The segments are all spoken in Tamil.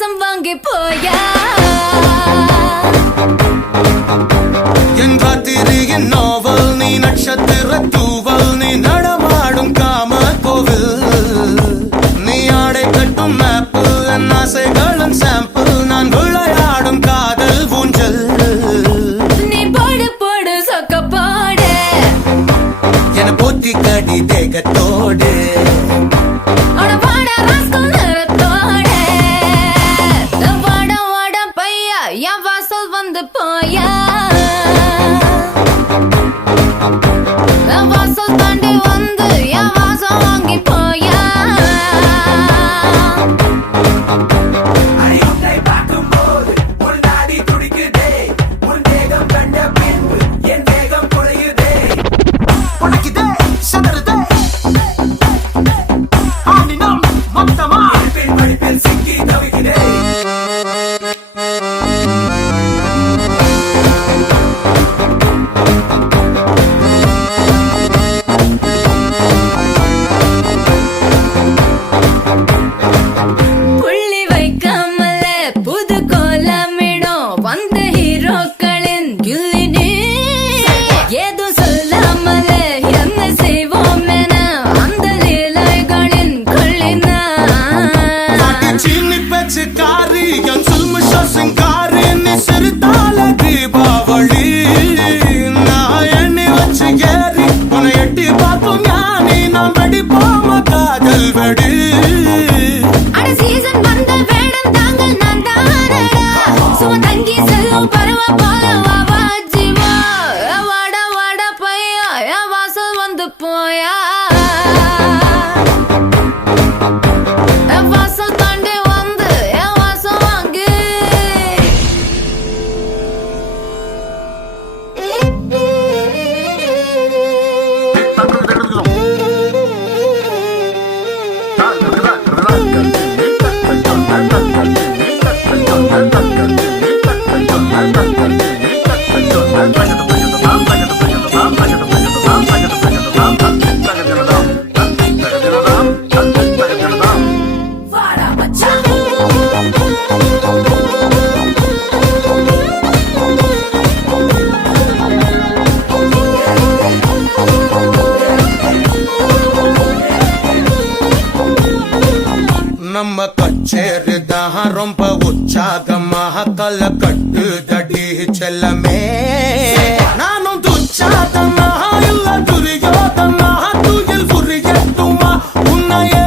வாசம் வாங்கி போயா என் ராத்திரியின் நாவல் நீ நட்சத்திர தூவல் நீ நடமாடும் காம கோவில் நீ ஆடை கட்டும் மேப்பு என் ஆசைகளின் சாம்பிள் நான் விளையாடும் காதல் ஊஞ்சல் நீ போடு போடு சொக்க போடு என போத்தி கடி தேகத்தோடு அட வாட ராஸ்கல் நிறத்தோடு வாட வாட பையா என் வாசல் வந்து போயா வாசல் தாண்டி வந்து என் வாசம் வாங்கி போயா புள்ளி வைக்காமல புது கோலமிடும் வந்த ஹீரோக்களின் கில்லினி ஏதோ சொல்லாமல என்ன செய்வோம் என அந்த லீலைகளின் கொள்ளினா சீனி பேச்சுக்காரி என் சுல்முஷ சிங்காரி நீ சிறுதால தீபாவளி நான் எண்ணி வச்சு ஏறி உன்னை எட்டி பார்க்கும் ஞானி நாம் வெடிப்போம காதல் வெடி அட சீசன் வந்த வேடம் தாங்கள் நான் தானடா சும தங்கி செல்லும் பருவ போல வாவா ஜீவா வாட வாட பையா என் வாசல் வந்து போயா என் வாசல் தாண்டி வந்து என் வாசம் வாங்கி வாடா மச்சான் நம்ம கச்சேரி தான் ரொம்ப உற்சாகமாக கல கட்டு தடி செல்லமே நானும் துச்சாதமாக இல்ல துரியோதமாக துயில் புரியட்டுமா உன்னையே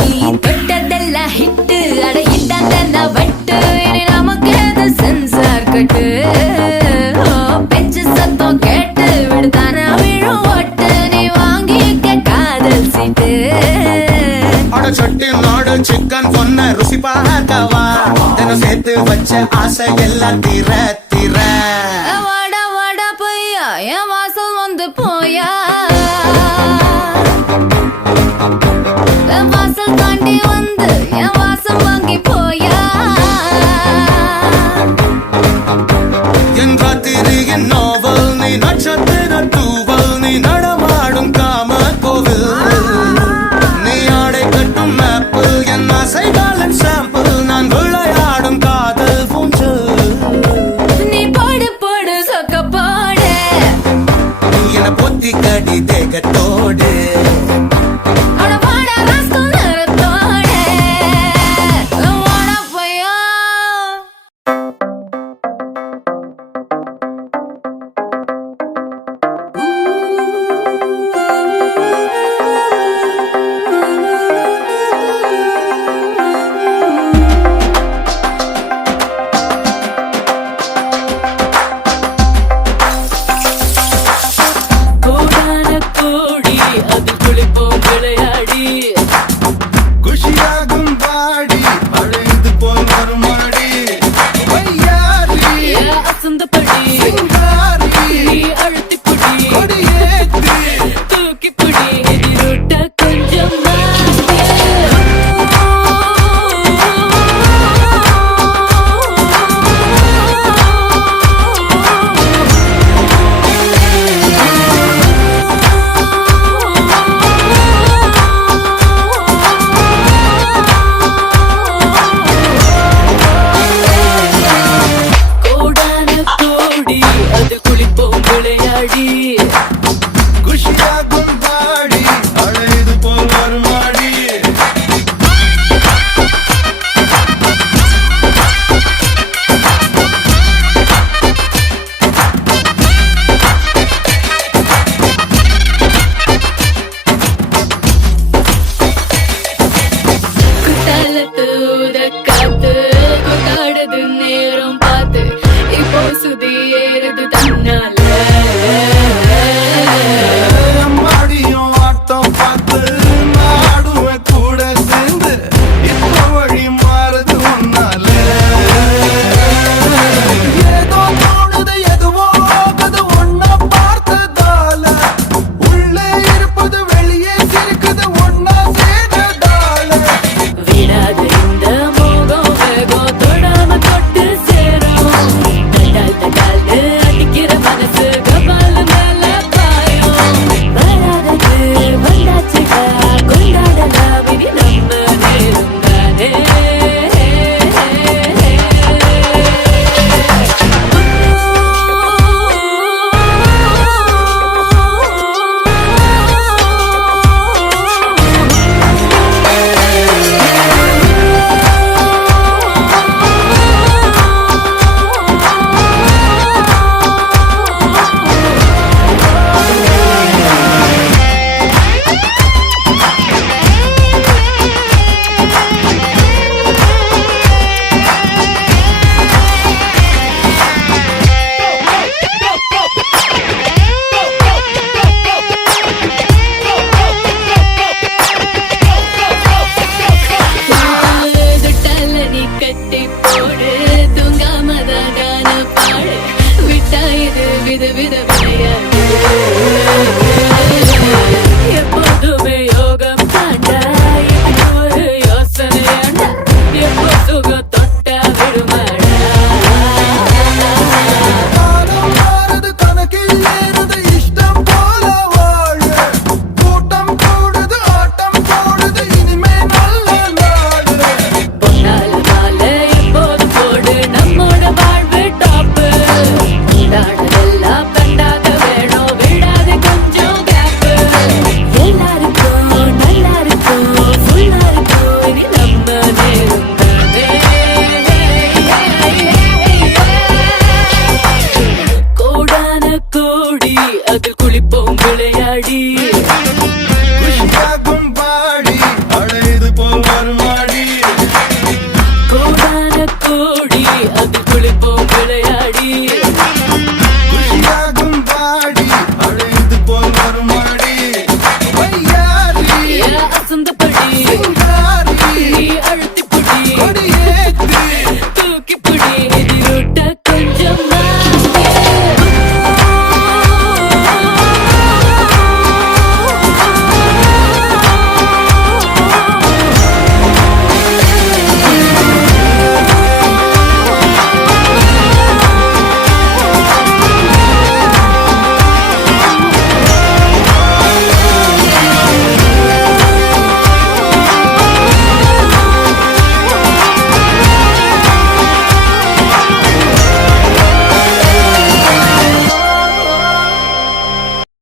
நீ தொட்டதெல்லாம் ஹிட்டு அட இட்டாந்தெல்லாம் வட்டு இனி நமக்கு எது சென்சார் கட்டு பெஞ்சு சத்தம் கேட்டு விடுதானா விழும் ஓட்டு நீ வாங்கிக்க காதல் சீட்டு அட சட்டி நாடு சிக்கன் பொண்ண ருசி பார்க்கவா தினம் சேர்த்து வச்ச ஆசை எல்லாம் தீர தீர வாடா வாடா பையா என் வாசல் வந்து போயா என் வாசல் தாண்டி வந்து